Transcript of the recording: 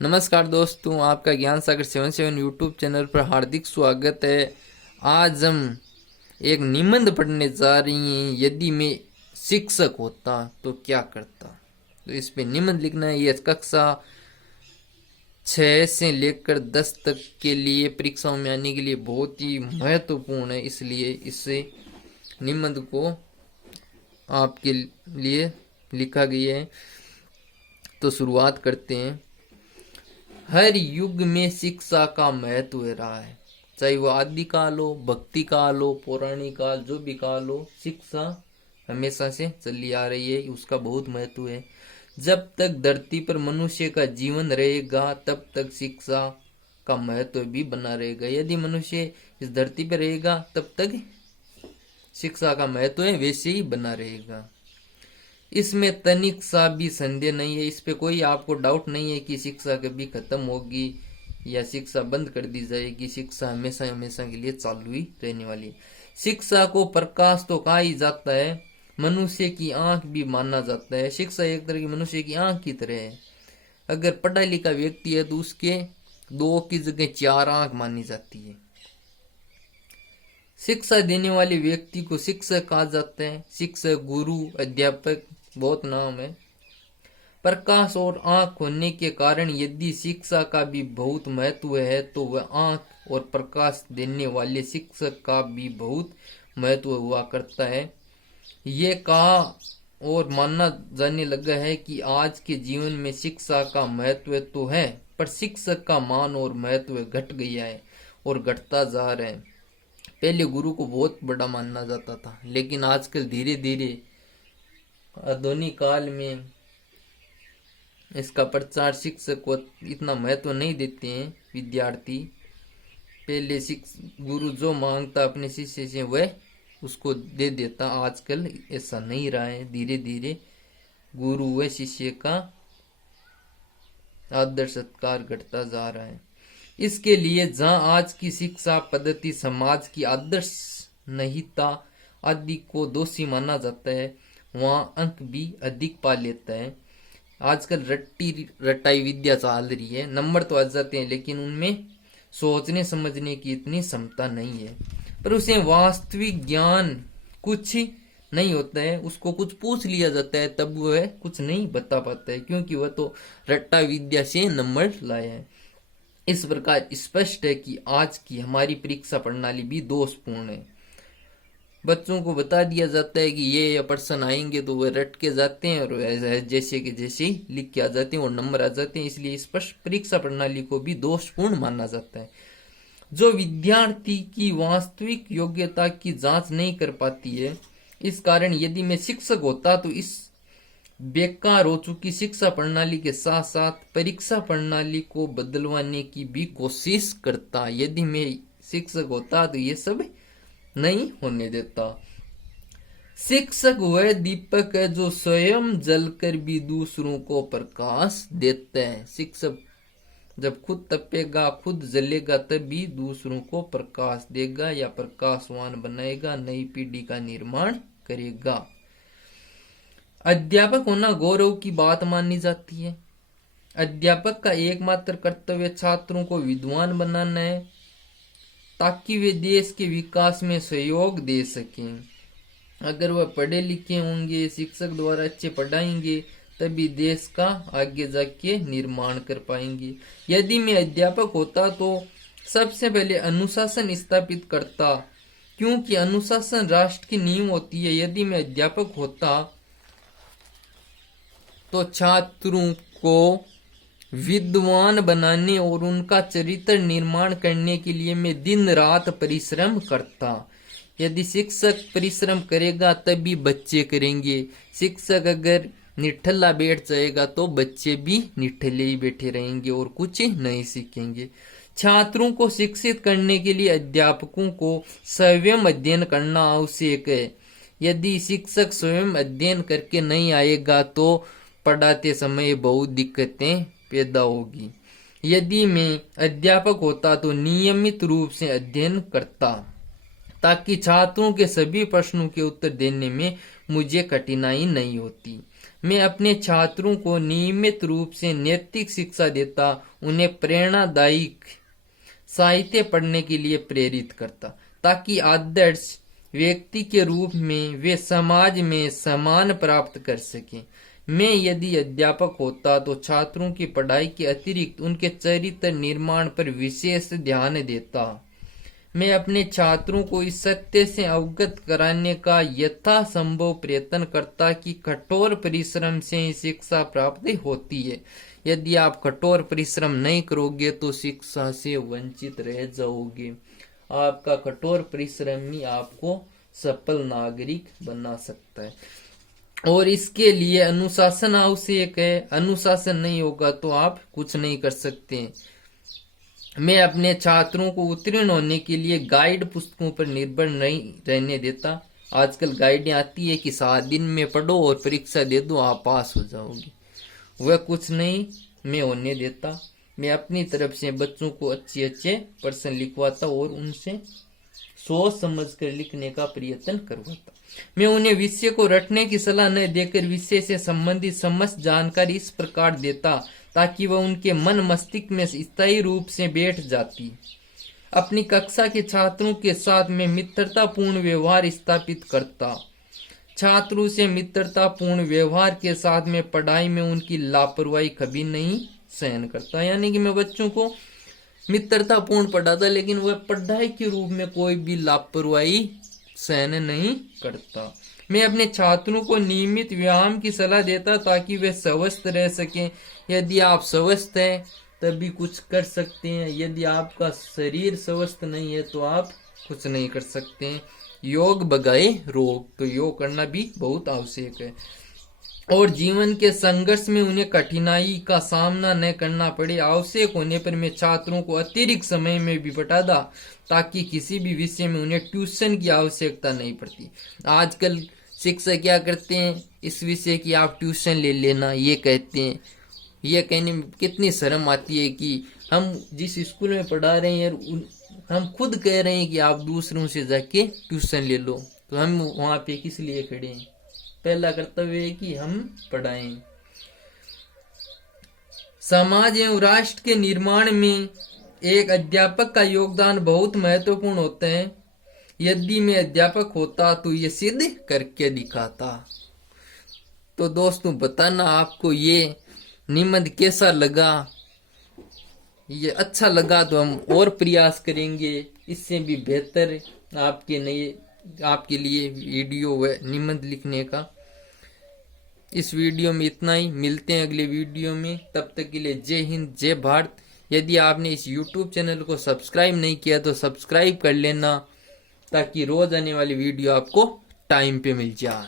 नमस्कार दोस्तों, आपका ज्ञान सागर 77 यूट्यूब चैनल पर हार्दिक स्वागत है। आज हम एक निबंध पढ़ने जा रही हैं। यदि मैं शिक्षक होता तो क्या करता। तो इस पे निबंध लिखना है। यह कक्षा 6 से लेकर 10 तक के लिए परीक्षाओं में आने के लिए बहुत ही महत्वपूर्ण है, इसलिए इसे निबंध को आपके लिए लिखा गया है। तो शुरुआत करते हैं। हर युग में शिक्षा का महत्व रहा है, चाहे वो आदि काल हो, भक्ति काल हो, पौराणिक काल, जो भी काल हो, शिक्षा हमेशा से चली आ रही है। उसका बहुत महत्व है। जब तक धरती पर मनुष्य का जीवन रहेगा तब तक शिक्षा का महत्व भी बना रहेगा। यदि मनुष्य इस धरती पर रहेगा तब तक शिक्षा का महत्व है वैसे ही बना रहेगा। इसमें तनिक सा भी संदेह नहीं है, इस पे कोई आपको डाउट नहीं है कि शिक्षा कभी खत्म होगी या शिक्षा बंद कर दी जाएगी। शिक्षा हमेशा हमेशा के लिए चालू ही रहने वाली है। शिक्षा को प्रकाश तो कहा ही जाता है, मनुष्य की आंख भी माना जाता है। शिक्षा एक तरह की मनुष्य की आंख की तरह है। अगर पढ़ा लिखा व्यक्ति है तो उसके 2 की जगह 4 आंख मानी जाती है। शिक्षा देने वाले व्यक्ति को शिक्षक कहा जाता है। शिक्षक, गुरु, अध्यापक, बहुत नाम है। प्रकाश और आंख होने के कारण यदि शिक्षा का भी बहुत महत्व है तो वह आंख और प्रकाश देने वाले शिक्षक का भी बहुत महत्व हुआ करता है। ये कहा और मानना जाने लगा है कि आज के जीवन में शिक्षा का महत्व तो है, पर शिक्षक का मान और महत्व घट गया है और घटता जा रहा है। पहले गुरु को बहुत बड़ा माना जाता था, लेकिन आजकल धीरे धीरे आधुनिक काल में इसका प्रचार, शिक्षक को इतना महत्व नहीं देते हैं विद्यार्थी। पहले गुरु जो मांगता अपने शिष्य से वह उसको दे देता। आजकल ऐसा नहीं रहा है। धीरे धीरे गुरु व शिष्य का आदर सत्कार घटता जा रहा है। इसके लिए जहां आज की शिक्षा पद्धति समाज की आदर्श संहिता आदि को दोषी माना जाता है, वहां अंक भी अधिक पा लेता है। आजकल रट्टी रटाई विद्या चल रही है। नंबर तो आ जाते हैं लेकिन उनमें सोचने समझने की इतनी क्षमता नहीं है, पर उसे वास्तविक ज्ञान कुछ नहीं होता है। उसको कुछ पूछ लिया जाता है तब वह कुछ नहीं बता पाता है, क्योंकि वह तो रट्टा विद्या से नंबर लाया है। इस प्रकार स्पष्ट है कि आज की हमारी परीक्षा प्रणाली भी दोषपूर्ण है। बच्चों को बता दिया जाता है कि ये प्रश्न आएंगे तो वह रट के जाते हैं और जैसे के जैसे ही लिख के आ जाते हैं और नंबर आ जाते हैं। इसलिए स्पष्ट परीक्षा प्रणाली को भी दोषपूर्ण माना जाता है। जो विद्यार्थी की वास्तविक योग्यता की जांच नहीं कर पाती है, इस कारण यदि मैं शिक्षक होता तो इस बेकार हो चुकी शिक्षा प्रणाली के साथ साथ परीक्षा प्रणाली को बदलवाने की भी कोशिश करता। यदि मैं शिक्षक होता तो ये सब नहीं होने देता। शिक्षक वह दीपक है जो स्वयं जलकर भी दूसरों को प्रकाश देता है। शिक्षक जब खुद तपेगा, खुद जलेगा, तभी दूसरों को प्रकाश देगा या प्रकाशवान बनाएगा, नई पीढ़ी का निर्माण करेगा। अध्यापक होना गौरव की बात मानी जाती है। अध्यापक का एकमात्र कर्तव्य छात्रों को विद्वान बनाना है ताकि वे देश के विकास में सहयोग दे सकें। अगर वह पढ़े लिखे होंगे, शिक्षक द्वारा अच्छे पढ़ाएंगे, तभी देश का आगे जाके निर्माण कर पाएंगे। यदि मैं अध्यापक होता तो सबसे पहले अनुशासन स्थापित करता, क्योंकि अनुशासन राष्ट्र की नींव होती है। यदि मैं अध्यापक होता तो छात्रों को विद्वान बनाने और उनका चरित्र निर्माण करने के लिए मैं दिन रात परिश्रम करता। यदि शिक्षक परिश्रम करेगा तभी बच्चे करेंगे। शिक्षक अगर निठल्ला बैठ जाएगा तो बच्चे भी निठल्ले ही बैठे रहेंगे और कुछ नहीं सीखेंगे। छात्रों को शिक्षित करने के लिए अध्यापकों को स्वयं अध्ययन करना आवश्यक है। यदि शिक्षक स्वयं अध्ययन करके नहीं आएगा तो पढ़ाते समय बहुत दिक्कतें पैदा होगी। यदि मैं अध्यापक होता तो नियमित रूप से अध्ययन करता ताकि छात्रों के सभी प्रश्नों के उत्तर देने में मुझे कठिनाई नहीं होती। मैं अपने छात्रों को नियमित रूप से नैतिक शिक्षा देता, उन्हें प्रेरणादायक साहित्य पढ़ने के लिए प्रेरित करता, ताकि आदर्श व्यक्ति के रूप में वे समाज में सम्मान प्राप्त कर सकें। मैं यदि अध्यापक होता तो छात्रों की पढ़ाई के अतिरिक्त उनके चरित्र निर्माण पर विशेष ध्यान देता। मैं अपने छात्रों को इस सत्य से अवगत कराने का यथासंभव प्रयत्न करता कि कठोर परिश्रम से शिक्षा प्राप्त होती है। यदि आप कठोर परिश्रम नहीं करोगे तो शिक्षा से वंचित रह जाओगे। आपका कठोर परिश्रम ही आपको सफल नागरिक बना सकता है, और इसके लिए अनुशासन आवश्यक है। अनुशासन नहीं होगा तो आप कुछ नहीं कर सकते। मैं अपने छात्रों को उत्तीर्ण होने के लिए गाइड पुस्तकों पर निर्भर नहीं रहने देता। आजकल गाइडें आती है कि 7 दिन में पढ़ो और परीक्षा दे दो, आप पास हो जाओगे। वह कुछ नहीं मैं होने देता। मैं अपनी तरफ से बच्चों को अच्छे प्रश्न लिखवाता और उनसे सोच समझ कर लिखने का प्रयत्न करवाता। मैं उन्हें विषय को रटने की सलाह न देकर विषय से संबंधित समस्त जानकारी इस प्रकार देता ताकि वह उनके मन मस्तिष्क में स्थायी रूप से बैठ जाती। अपनी कक्षा के छात्रों के साथ मैं मित्रतापूर्ण व्यवहार स्थापित करता। छात्रों से मित्रतापूर्ण व्यवहार के साथ में पढ़ाई में उनकी लापरवाही कभी नहीं सहन करता। यानी कि मैं बच्चों को मित्रतापूर्ण पढ़ाता, लेकिन वह पढ़ाई के रूप में कोई भी लापरवाही सहन नहीं करता। मैं अपने छात्रों को नियमित व्यायाम की सलाह देता ताकि वे स्वस्थ रह सकें। यदि आप स्वस्थ हैं तभी कुछ कर सकते हैं। यदि आपका शरीर स्वस्थ नहीं है तो आप कुछ नहीं कर सकते हैं। योग भगाए रोग, तो योग करना भी बहुत आवश्यक है। और जीवन के संघर्ष में उन्हें कठिनाई का सामना न करना पड़े। आवश्यक होने पर मैं छात्रों को अतिरिक्त समय में भी पढ़ाता ताकि किसी भी विषय में उन्हें ट्यूशन की आवश्यकता नहीं पड़ती। आजकल शिक्षक क्या करते हैं, इस विषय की आप ट्यूशन ले लेना, ये कहते हैं। ये कहने में कितनी शर्म आती है कि हम जिस स्कूल में पढ़ा रहे हैं हम खुद कह रहे हैं कि आप दूसरों से जाके ट्यूशन ले लो, तो हम वहां पे किस लिए खड़े हैं। पहला कर्तव्य है कि हम पढ़ाएं। समाज एवं राष्ट्र के निर्माण में एक अध्यापक का योगदान बहुत महत्वपूर्ण होता है। यदि मैं अध्यापक होता तो ये सिद्ध करके दिखाता। तो दोस्तों बताना आपको ये निबंध कैसा लगा। ये अच्छा लगा तो हम और प्रयास करेंगे इससे भी बेहतर आपके लिए वीडियो व निबंध लिखने का। इस वीडियो में इतना ही, मिलते हैं अगले वीडियो में। तब तक के लिए जय हिंद, जय भारत। यदि आपने इस YouTube चैनल को सब्सक्राइब नहीं किया तो सब्सक्राइब कर लेना ताकि रोज आने वाली वीडियो आपको टाइम पे मिल जाए।